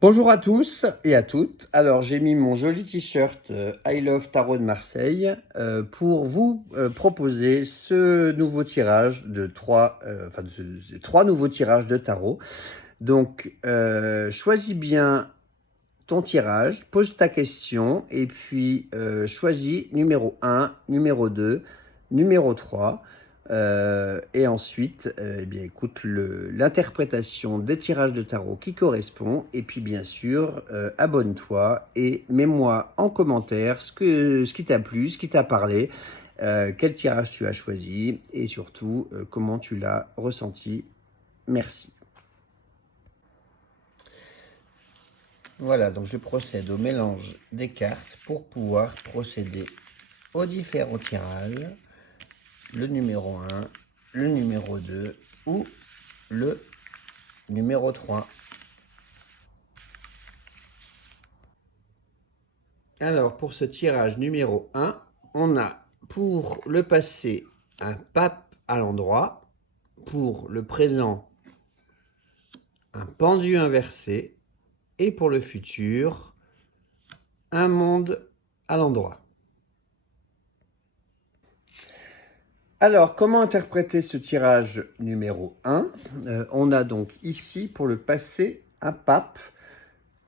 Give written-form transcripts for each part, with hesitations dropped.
Bonjour à tous et à toutes. Alors j'ai mis mon joli t-shirt I Love Tarot de Marseille pour vous proposer ce nouveau tirage de ces trois nouveaux tirages de tarot. Donc choisis bien ton tirage, pose ta question et puis choisis numéro 1, numéro 2, numéro 3. Et ensuite, eh bien, écoute l'interprétation des tirages de tarot qui correspond. Et puis, bien sûr, abonne-toi et mets-moi en commentaire ce qui t'a plu, ce qui t'a parlé, quel tirage tu as choisi et surtout comment tu l'as ressenti. Merci. Voilà, donc je procède au mélange des cartes pour pouvoir procéder aux différents tirages. Le numéro 1, le numéro 2 ou le numéro 3. Alors, pour ce tirage numéro 1, on a pour le passé un pape à l'endroit, pour le présent un pendu inversé et pour le futur un monde à l'endroit. Alors, comment interpréter ce tirage numéro 1 On a donc ici, pour le passé, un pape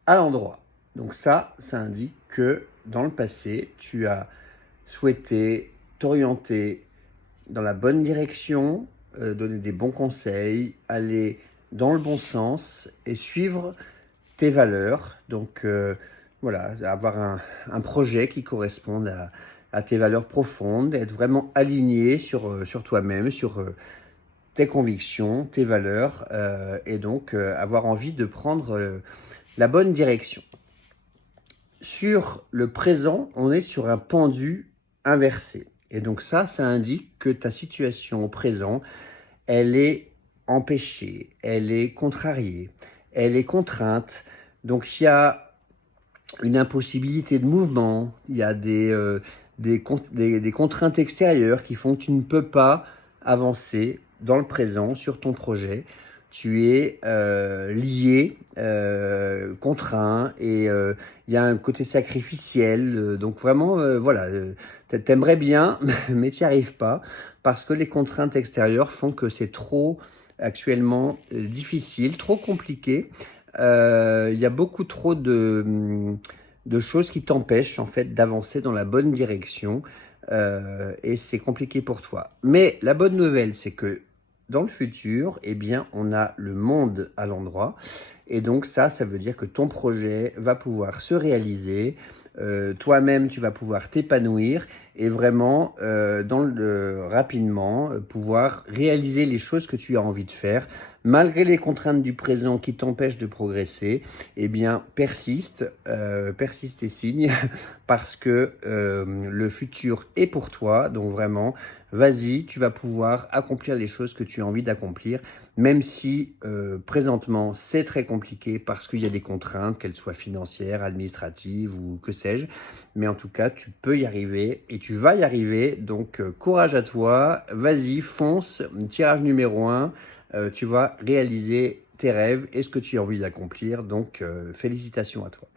à l'endroit. Donc ça indique que dans le passé, tu as souhaité t'orienter dans la bonne direction, donner des bons conseils, aller dans le bon sens et suivre tes valeurs. Donc voilà, avoir un projet qui corresponde à tes valeurs profondes, être vraiment aligné sur toi-même, sur tes convictions, tes valeurs, et donc avoir envie de prendre la bonne direction. Sur le présent, on est sur un pendu inversé. Et donc ça indique que ta situation au présent, elle est empêchée, elle est contrariée, elle est contrainte. Donc il y a une impossibilité de mouvement, il y a des contraintes extérieures qui font que tu ne peux pas avancer dans le présent sur ton projet. Tu es lié, contraint, et il y a un côté sacrificiel. Donc vraiment, voilà, t'aimerais bien, mais tu n'y arrives pas, parce que les contraintes extérieures font que c'est trop actuellement difficile, trop compliqué. Il y a beaucoup trop de choses qui t'empêchent en fait d'avancer dans la bonne direction, et c'est compliqué pour toi. Mais la bonne nouvelle, c'est que dans le futur, eh bien, on a le monde à l'endroit. Et donc ça veut dire que ton projet va pouvoir se réaliser. Toi-même, tu vas pouvoir t'épanouir et vraiment, rapidement, pouvoir réaliser les choses que tu as envie de faire. Malgré les contraintes du présent qui t'empêchent de progresser, eh bien, persiste et signe, parce que le futur est pour toi. Donc vraiment, vas-y, tu vas pouvoir accomplir les choses que tu as envie d'accomplir, même si présentement c'est très compliqué parce qu'il y a des contraintes, qu'elles soient financières, administratives ou que sais-je. Mais en tout cas, tu peux y arriver et tu vas y arriver. Donc courage à toi, vas-y, fonce, tirage numéro 1, tu vas réaliser tes rêves et ce que tu as envie d'accomplir. Donc félicitations à toi.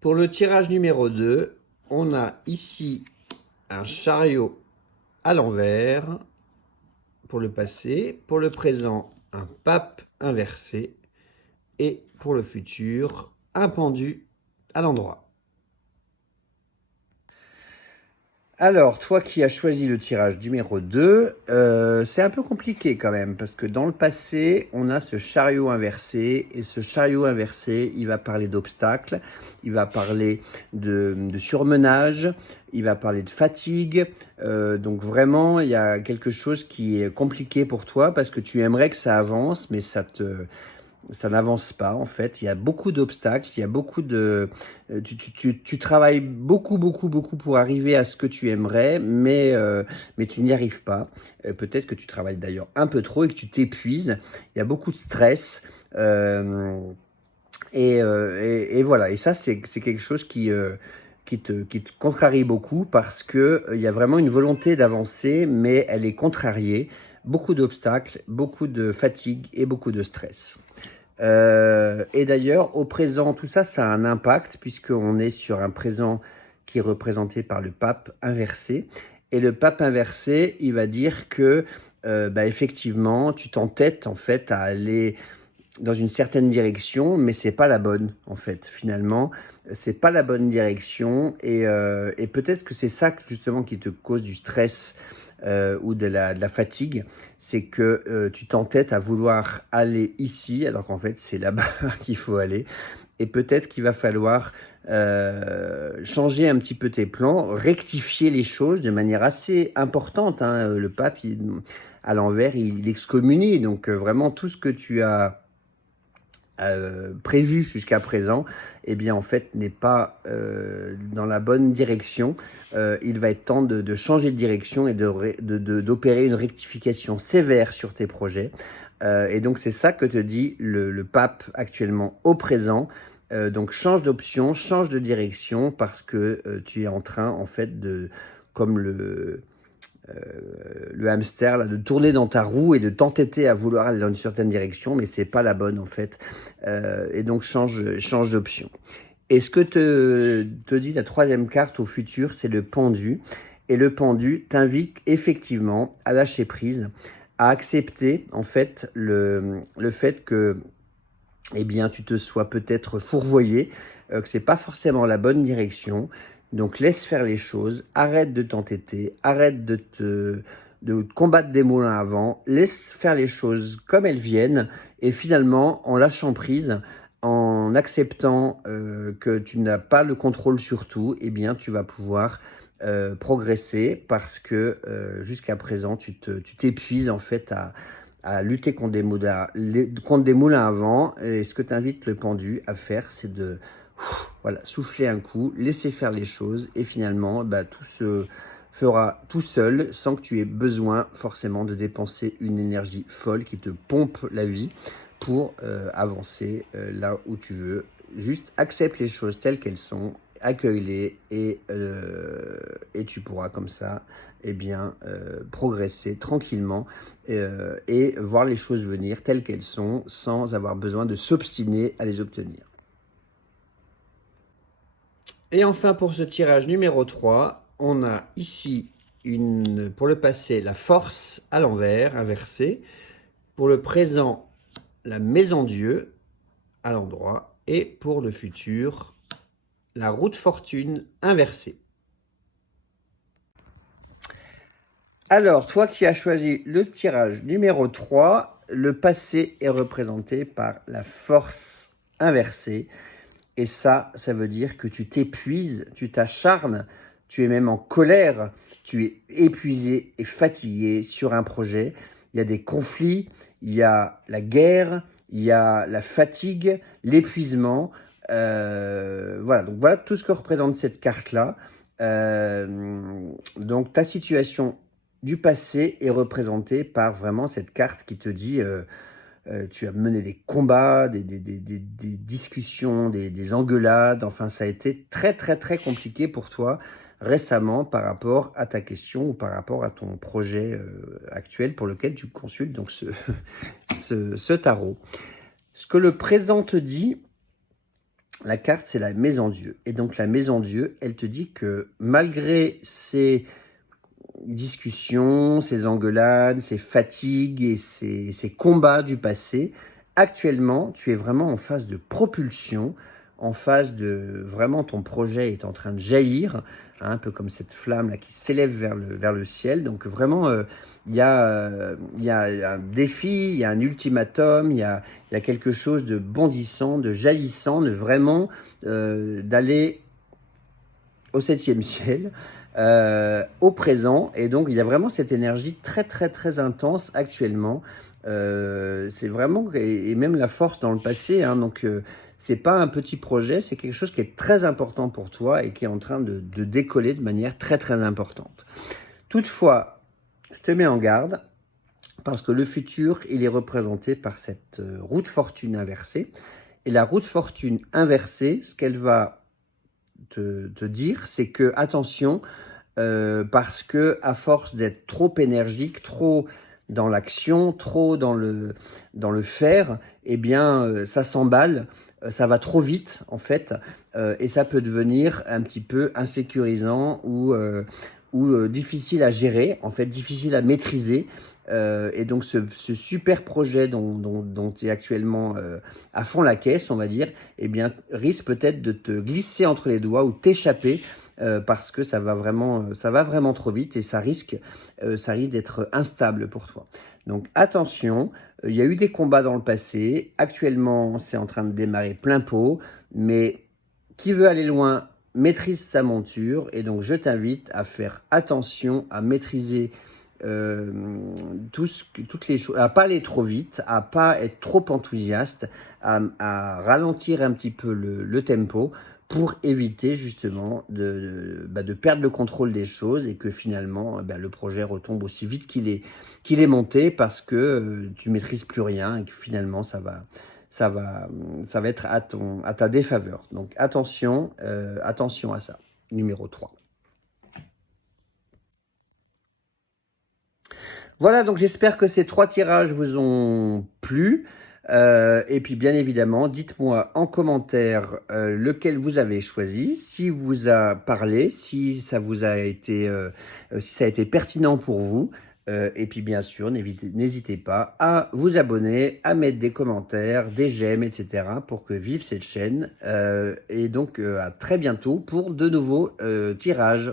Pour le tirage numéro 2, on a ici un chariot à l'envers pour le passé, pour le présent, un pape inversé et pour le futur, un pendu à l'endroit. Alors, toi qui as choisi le tirage numéro 2, c'est un peu compliqué quand même, parce que dans le passé, on a ce chariot inversé, et ce chariot inversé, il va parler d'obstacles, il va parler de surmenage, il va parler de fatigue. Donc vraiment, il y a quelque chose qui est compliqué pour toi, parce que tu aimerais que ça avance, mais ça n'avance pas en fait. Il y a beaucoup d'obstacles, il y a beaucoup de... Tu travailles beaucoup pour arriver à ce que tu aimerais, mais tu n'y arrives pas. Peut-être que tu travailles d'ailleurs un peu trop et que tu t'épuises. Il y a beaucoup de stress. Et voilà, et ça c'est quelque chose qui te contrarie beaucoup, parce que il y a vraiment une volonté d'avancer, mais elle est contrariée. Beaucoup d'obstacles, beaucoup de fatigue et beaucoup de stress. Et d'ailleurs, au présent, tout ça, ça a un impact puisqu'on est sur un présent qui est représenté par le pape inversé. Et le pape inversé, il va dire que, effectivement, tu t'entêtes en fait à aller dans une certaine direction, mais c'est pas la bonne en fait. Finalement, c'est pas la bonne direction et peut-être que c'est ça justement qui te cause du stress ou de la fatigue, c'est que tu t'entêtes à vouloir aller ici alors qu'en fait c'est là-bas qu'il faut aller. Et peut-être qu'il va falloir changer un petit peu tes plans, rectifier les choses de manière assez importante, hein. Le pape, à l'envers, il excommunie. Donc vraiment tout ce que tu as prévu jusqu'à présent, eh bien en fait n'est pas dans la bonne direction. Il va être temps de changer de direction et d'opérer une rectification sévère sur tes projets. Et donc c'est ça que te dit le pape actuellement au présent. Donc change d'option, change de direction parce que tu es en train en fait comme le hamster, là, de tourner dans ta roue et de t'entêter à vouloir aller dans une certaine direction, mais c'est pas la bonne en fait. Et donc change d'option. Et ce que te dit la troisième carte au futur, c'est le pendu. Et le pendu t'invite effectivement à lâcher prise, à accepter en fait le fait que eh bien, tu te sois peut-être fourvoyé, que c'est pas forcément la bonne direction. Donc laisse faire les choses, arrête de t'entêter, arrête de combattre des moulins à vent, laisse faire les choses comme elles viennent et finalement en lâchant prise, en acceptant que tu n'as pas le contrôle sur tout, eh bien tu vas pouvoir progresser parce que jusqu'à présent tu t'épuises en fait à lutter contre des moulins à vent. Et ce que t'invite le pendu à faire, c'est de voilà, souffler un coup, laisser faire les choses et finalement, tout se fera tout seul sans que tu aies besoin forcément de dépenser une énergie folle qui te pompe la vie pour avancer là où tu veux. Juste accepte les choses telles qu'elles sont, accueille-les et tu pourras comme ça progresser tranquillement et voir les choses venir telles qu'elles sont sans avoir besoin de s'obstiner à les obtenir. Et enfin, pour ce tirage numéro 3, on a ici, pour le passé, la force à l'envers, inversée. Pour le présent, la maison Dieu à l'endroit. Et pour le futur, la roue de fortune inversée. Alors, toi qui as choisi le tirage numéro 3, le passé est représenté par la force inversée. Et ça veut dire que tu t'épuises, tu t'acharnes, tu es même en colère, tu es épuisé et fatigué sur un projet. Il y a des conflits, il y a la guerre, il y a la fatigue, l'épuisement. Voilà, donc voilà tout ce que représente cette carte-là. Donc ta situation du passé est représentée par vraiment cette carte qui te dit... tu as mené des combats, des discussions, des engueulades. Enfin, ça a été très, très, très compliqué pour toi récemment par rapport à ta question ou par rapport à ton projet actuel pour lequel tu consultes donc ce tarot. Ce que le présent te dit, la carte, c'est la maison Dieu. Et donc, la maison Dieu, elle te dit que malgré ces discussions, ces engueulades, ces fatigues et ces combats du passé, actuellement, tu es vraiment en phase de propulsion, en phase de vraiment ton projet est en train de jaillir, hein, un peu comme cette flamme là qui s'élève vers le ciel. Donc vraiment, il y a un défi, il y a un ultimatum, il y a quelque chose de bondissant, de jaillissant, de vraiment d'aller au 7e ciel, au présent. Et donc, il y a vraiment cette énergie très, très, très intense actuellement. C'est vraiment, et même la force dans le passé, hein, donc c'est pas un petit projet, c'est quelque chose qui est très important pour toi et qui est en train de décoller de manière très, très importante. Toutefois, je te mets en garde, parce que le futur, il est représenté par cette roue de fortune inversée. Et la roue de fortune inversée, ce qu'elle va te dire, c'est que attention, parce que à force d'être trop énergique, trop dans l'action, trop dans le faire, eh bien, ça s'emballe, ça va trop vite, en fait, et ça peut devenir un petit peu insécurisant ou difficile à gérer, en fait, difficile à maîtriser. Et donc, ce super projet dont tu es actuellement à fond la caisse, on va dire, eh bien, risque peut-être de te glisser entre les doigts ou t'échapper parce que ça va vraiment trop vite et ça risque d'être instable pour toi. Donc attention, il y a eu des combats dans le passé, actuellement c'est en train de démarrer plein pot, mais qui veut aller loin maîtrise sa monture et donc je t'invite à faire attention, à maîtriser toutes les choses, à pas aller trop vite, à pas être trop enthousiaste, à ralentir un petit peu le tempo pour éviter justement de perdre le contrôle des choses et que finalement le projet retombe aussi vite qu'il est monté parce que tu maîtrises plus rien et que finalement ça va être à ta défaveur. Donc attention à ça. Numéro 3. Voilà, donc j'espère que ces 3 tirages vous ont plu. Et puis bien évidemment, dites-moi en commentaire lequel vous avez choisi, si vous a parlé, si ça vous a été, si ça a été pertinent pour vous. Et puis bien sûr, n'hésitez pas à vous abonner, à mettre des commentaires, des j'aime, etc. pour que vive cette chaîne. Et donc à très bientôt pour de nouveaux tirages.